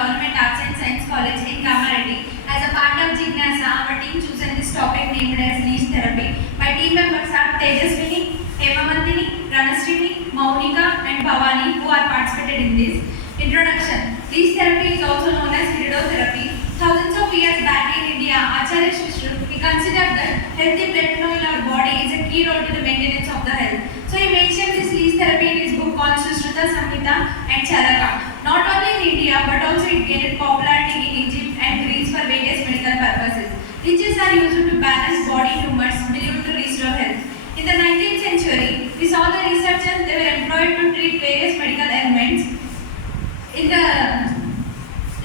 Government Arts and Science College in Kamareddy. As a part of Jignasa, our team chosen this topic named as leech therapy. My team members are Tejaswini, Hemamandini, Ranasrini, Maunika and Bhavani who are participated in this. Introduction. Leech therapy is also known as iridotherapy. Thousands of years back in India, Acharya Shrishra, he considered that healthy blood flow in our body is a key role to the maintenance of the health. So he mentioned this leech therapy in his book called Sushruta Samhita and Charaka. Not only in India but also it gained popularity in Egypt and Greece for various medical purposes. Leeches are used to balance body tumors believed to restore health. In the 19th century, we saw the researchers they were employed to treat various medical ailments.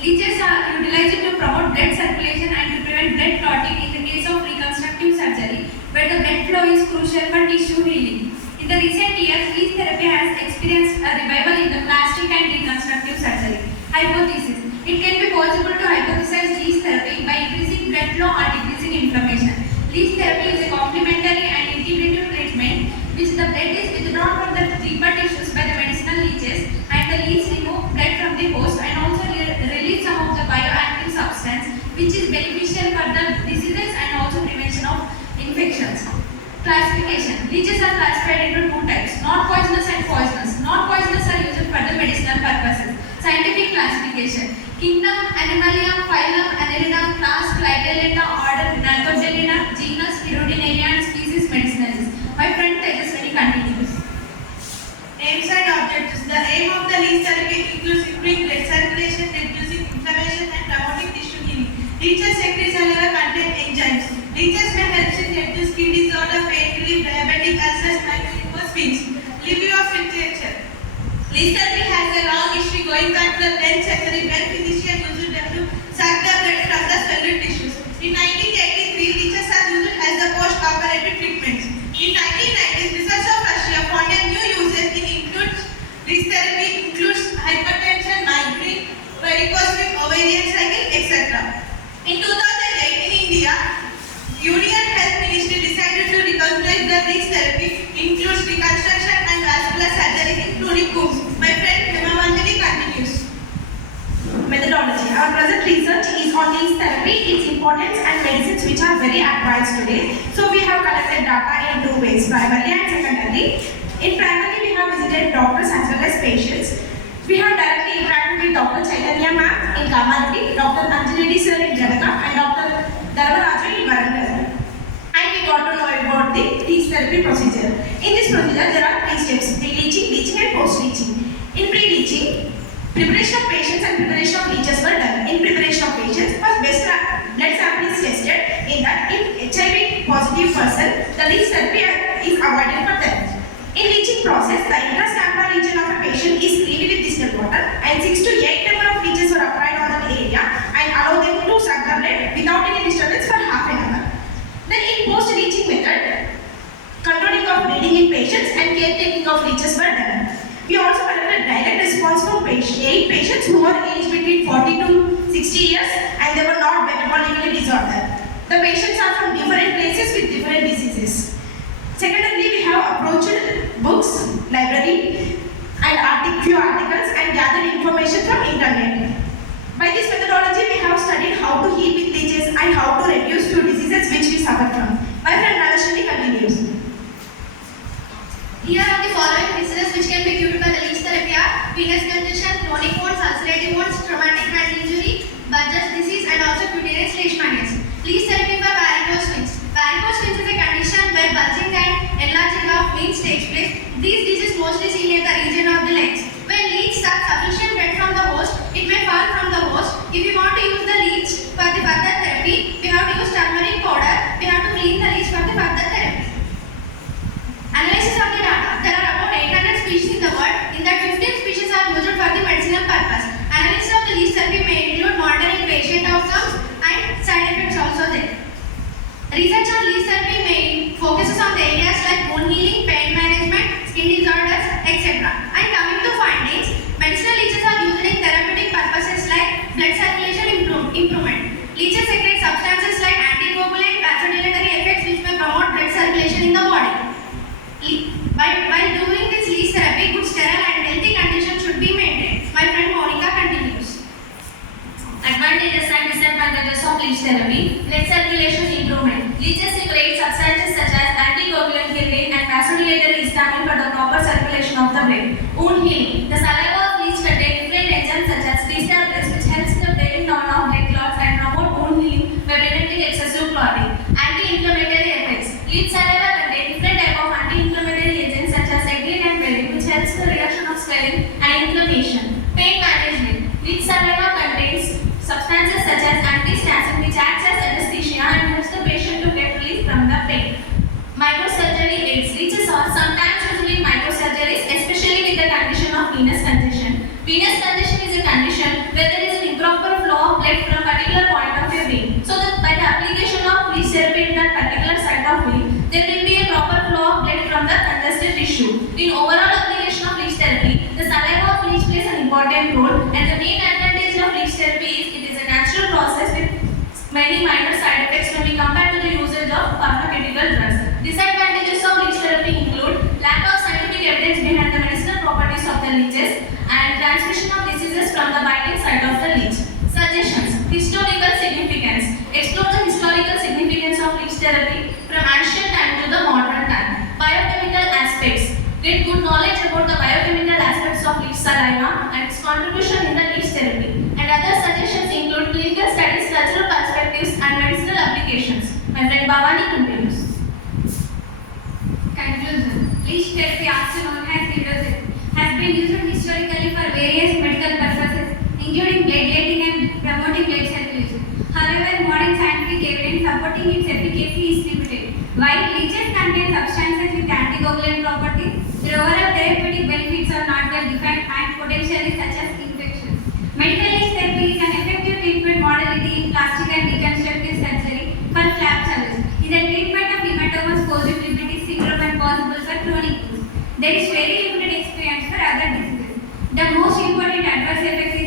Leeches are utilized to promote blood circulation and to prevent blood clotting in the case of reconstructive surgery, where the blood flow is crucial for tissue healing. In the recent years, leech therapy has experienced a revival in the plastic and reconstructive surgery. Hypothesis. It can be possible to hypothesize leech therapy by increasing blood flow or decreasing inflammation. Leech therapy is a complementary and integrative treatment which the blood is withdrawn from the deeper tissues by the medicinal leeches and the leech remove blood from the host and also release some of the bioactive substance which is beneficial for the diseases and also prevention of infections. Classification. Leeches are classified into two types, non-poisonous and poisonous. Non-poisonous are used for the medicinal purposes. Scientific classification. Kingdom, Animalia, phylum, Annelida, class, Clitellata, order, Nathogelina, genus, Hirudinaria and species Medicinalis. My friend Tejaswini continues. Aims and objectives. The aim of the leech therapy includes improving blood circulation, reducing inflammation and promoting tissue healing. Leeches secretes however contain enzymes. Leeches may help in reduce skin disorder, pain relief, diabetic ulcers, malnutrition, spins. Review of literature. Leech therapy has a long history going back to the 10th century when physicians used them to suck the blood from the swollen tissues. In 1983, leeches are used as the post-operative treatment. In 1990s, research of Russia found a new usage in includes leech therapy includes hypertension, migraine, varicose vein, ovarian cycle, etc. In 2008, in India, Union Health Ministry decided to reconstruct the leech therapy includes reconstruction and vascular surgery including COOMs. My friend Hemamandini continues. Methodology. Our present research is on leech therapy, its importance and medicines which are very advanced today. So we have collected data in two ways, primarily and secondarily. In primary we have visited doctors as well as patients. We have directly interacted with Dr. Chaitanya ma'am in Kamareddy, Dr. Anjanedi sir in Janaka and Dr. Dharmaraju in Warangal. And we got to know about the leech therapy procedure. In this procedure there are three steps, pre-leaching, leaching and post-leaching. In pre-leaching, preparation of patients and preparation of leeches were done. In preparation of patients, first blood sample is tested in that if HIV positive person, the leech therapy is avoided for them. In leaching process, the intrastammar region of a patient is cleaned with distilled water and 6 to 8 number of leeches were applied on that area and allow them to suck the blood without any disturbance for half an hour. Then in post-leaching method, controlling of bleeding in patients and caretaking of leeches were done. We also collected direct response from 8 patients who were aged between 40 to 60 years and they were not metabolically disordered. The patients are from different places with different diseases. Secondly, we have approached books, library and few articles and gathered information from internet. By this methodology, we have studied how to heal with leeches and how to reduce few diseases which we suffer from. My friend Ranasrini continues. Here are the following diseases which can be cured by the leech therapy are venous congestion, chronic wounds, ulcerative wounds, traumatic hand injury, Buerger's disease and also cutaneous leishmaniasis. Leech therapy for varicose veins. Varicose veins is a condition where bulging and enlarging of veins takes place. These diseases mostly seen in the region of the legs. When leech sucks sufficient blood from the host, it may fall from the host. If we want to use the leech for the further therapy, we have to use turmeric powder. We have to clean the leech for the further therapy. Analysis of the data. There are about 800 species in the world. In that 15 species are used for the medicinal purpose. advantages of leech therapy. Blood circulation improvement. Leeches secrete substances such as anticoagulant healing and vasodilatory histamine for the proper circulation of the blood. Wound healing. The saliva of leech contains different enzymes such as T-stabs which helps in the breaking down of blood clots and promote wound healing by preventing excessive clotting. Anti-inflammatory effects. Leech saliva contains different types of anti-inflammatory agents such as ecdin and perin which helps the reduction of swelling and inflammation. Pain management. Leech saliva contains substances such as antistatin which acts as anesthesia and helps the patient to get relief from the pain. Microsurgery aids. Leeches are sometimes used in microsurgeries, especially with the condition of venous congestion. Venous congestion is a condition where there is an improper flow of blood from a particular point of a vein. So that by the application of leech therapy in that particular site of vein, there will be a proper flow of blood from the congested tissue. In overall application of leech therapy, the saliva of leech plays an important role, and the main advantage of leech therapy is it is a natural process with many minor side effects when we compare to the usage of pharmaceutical drugs. Disadvantages of leech therapy include lack of scientific evidence behind the medicinal properties of the leeches and transmission of diseases from the biting site of the leech. Suggestions. Historical significance. Explore the historical significance of leech therapy from ancient time to the modern time. Biochemical aspects. Get good knowledge about the biochemical aspects of leech saliva and its contribution in the leech therapy. And other suggestions include clinical studies, cultural perspectives, and medicinal applications. My friend Bhavani continues. Conclusion. Leech therapy, also known as hydrogel, has been used historically for various medical purposes, including bloodletting and promoting blood circulation. However, modern scientific evidence supporting its efficacy is limited. While leeches contain substances with anticoagulant properties, their overall therapeutic benefits are not well defined and potentially such as infections. Medical leech therapy is an effective treatment modality in plastic and reconstructive surgery for flap surgery. In the treatment of hematomas, post-diabetes syndrome and possible for chronic use. There is very limited experience for other diseases. The most important adverse effect is